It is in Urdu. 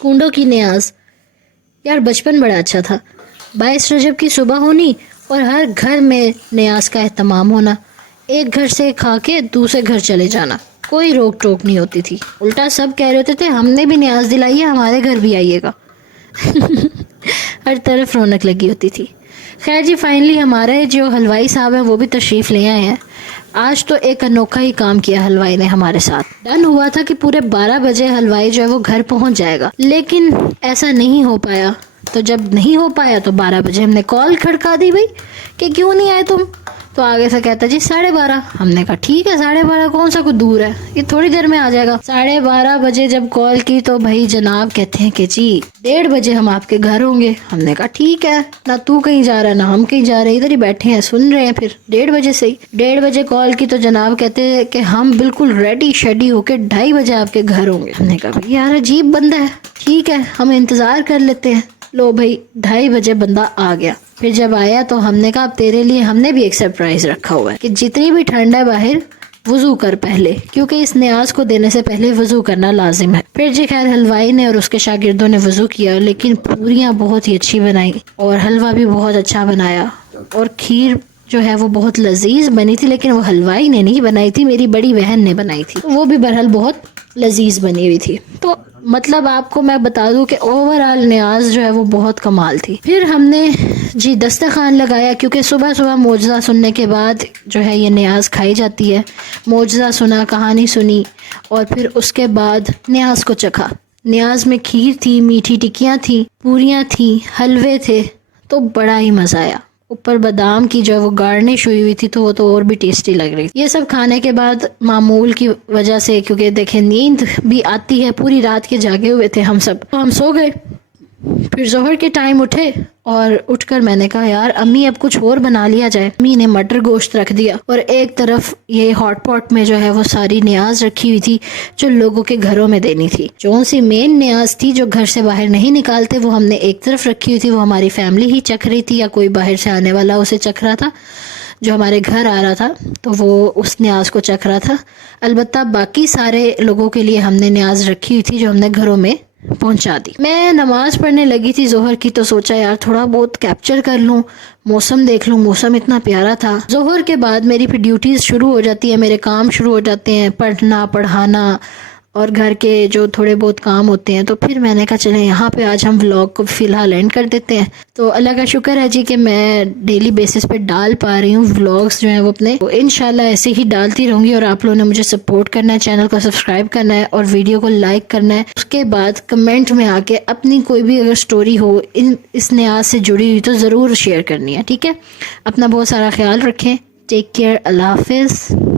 کنڈوں کی نیاز. یار بچپن بڑا اچھا تھا. 22 رجب کی صبح ہونی اور ہر گھر میں نیاز کا اہتمام ہونا. ایک گھر سے کھا کے دوسرے گھر چلے جانا. کوئی روک ٹوک نہیں ہوتی تھی. الٹا سب کہہ رہے ہوتے تھے ہم نے بھی نیاز دلائی ہے, ہمارے گھر بھی آئیے گا. ہر طرف رونق لگی ہوتی تھی. خیر جی, فائنلی ہمارے جو حلوائی صاحب ہیں وہ بھی تشریف لے آئے ہیں. آج تو ایک انوکھا ہی کام کیا حلوائی نے ہمارے ساتھ. ڈن ہوا تھا کہ پورے 12 بجے حلوائی جو ہے وہ گھر پہنچ جائے گا, لیکن ایسا نہیں ہو پایا. تو جب نہیں ہو پایا تو 12 بجے ہم نے کال کھڑکا دی بھائی کہ کیوں نہیں آئے تم. تو آگے سے کہتا جی 12:30. ہم نے کہا ٹھیک ہے 12:30 کون سا کوئی دور ہے, یہ تھوڑی دیر میں آ جائے گا. 12:30 بجے جب کال کی تو بھائی جناب کہتے ہیں کہ جی 1:30 بجے ہم آپ کے گھر ہوں گے. ہم نے کہا ٹھیک ہے, نہ تو کہیں جا رہا ہے نہ ہم کہیں جا رہے ہیں, ادھر ہی بیٹھے ہیں سن رہے ہیں. پھر 1:30 بجے سے ہی 1:30 بجے کال کی تو جناب کہتے ہیں کہ ہم بالکل ریڈی شیڈی ہو کے 2:30 بجے آپ کے گھر ہوں گے. ہم نے کہا یار عجیب بندہ ہے, ٹھیک ہے ہم انتظار کر لیتے ہیں. لو بھائی 2:30 بجے بندہ آ گیا. پھر جب آیا تو ہم نے کہا اب تیرے لیے ہم نے بھی ایک سرپرائز رکھا ہوا ہے کہ جتنی بھی ٹھنڈ ہے باہر وضو کر پہلے, کیونکہ اس نیاز کو دینے سے پہلے وضو کرنا لازم ہے. پھر جی خیر حلوائی نے اور اس کے شاگردوں نے وضو کیا, لیکن پوریاں بہت ہی اچھی بنائی اور حلوہ بھی بہت اچھا بنایا, اور کھیر جو ہے وہ بہت لذیذ بنی تھی. لیکن وہ حلوائی نے نہیں بنائی تھی, میری بڑی بہن نے بنائی تھی, وہ بھی بہرحال بہت لذیذ بنی ہوئی تھی. تو مطلب آپ کو میں بتا دوں کہ اوور آل نیاز جو ہے وہ بہت کمال تھی. پھر ہم نے جی دسترخوان لگایا, کیونکہ صبح صبح معجزہ سننے کے بعد جو ہے یہ نیاز کھائی جاتی ہے. معجزہ سنا, کہانی سنی, اور پھر اس کے بعد نیاز کو چکھا. نیاز میں کھیر تھی, میٹھی ٹکیاں تھیں, پوریاں تھیں, حلوے تھے, تو بڑا ہی مزہ آیا. اوپر بادام کی جو وہ گارنش ہوئی ہوئی تھی تو وہ تو اور بھی ٹیسٹی لگ رہی تھی. یہ سب کھانے کے بعد معمول کی وجہ سے, کیونکہ دیکھیں نیند بھی آتی ہے, پوری رات کے جاگے ہوئے تھے ہم سب, تو ہم سو گئے. پھر ظہر کے ٹائم اٹھے اور اٹھ کر میں نے کہا یار امی اب کچھ اور بنا لیا جائے. امی نے مٹر گوشت رکھ دیا, اور ایک طرف یہ ہاٹ پاٹ میں جو ہے وہ ساری نیاز رکھی ہوئی تھی جو لوگوں کے گھروں میں دینی تھی. جون سی مین نیاز تھی جو گھر سے باہر نہیں نکالتے, وہ ہم نے ایک طرف رکھی ہوئی تھی. وہ ہماری فیملی ہی چکھ رہی تھی یا کوئی باہر سے آنے والا اسے چکھ رہا تھا جو ہمارے گھر آ رہا تھا, تو وہ اس نیاز کو چکھ رہا تھا. البتہ باقی سارے لوگوں کے لیے ہم نے نیاز رکھی ہوئی تھی جو ہم نے گھروں میں پہنچا دی. میں نماز پڑھنے لگی تھی ظہر کی, تو سوچا یار تھوڑا بہت کیپچر کر لوں, موسم دیکھ لوں. موسم اتنا پیارا تھا. ظہر کے بعد میری پھر ڈیوٹیز شروع ہو جاتی ہیں, میرے کام شروع ہو جاتے ہیں, پڑھنا پڑھانا اور گھر کے جو تھوڑے بہت کام ہوتے ہیں. تو پھر میں نے کہا چلیں یہاں پہ آج ہم ولاگ کو فی الحال اینڈ کر دیتے ہیں. تو اللہ کا شکر ہے جی کہ میں ڈیلی بیسس پہ ڈال پا رہی ہوں ولاگس جو ہیں وہ اپنے, تو انشاءاللہ ایسے ہی ڈالتی رہوں گی. اور آپ لوگوں نے مجھے سپورٹ کرنا ہے, چینل کو سبسکرائب کرنا ہے اور ویڈیو کو لائک کرنا ہے. اس کے بعد کمنٹ میں آ کے اپنی کوئی بھی اگر سٹوری ہو اس نیاز سے جڑی ہوئی تو ضرور شیئر کرنی ہے, ٹھیک ہے. اپنا بہت سارا خیال رکھیں. Take care. اللہ حافظ.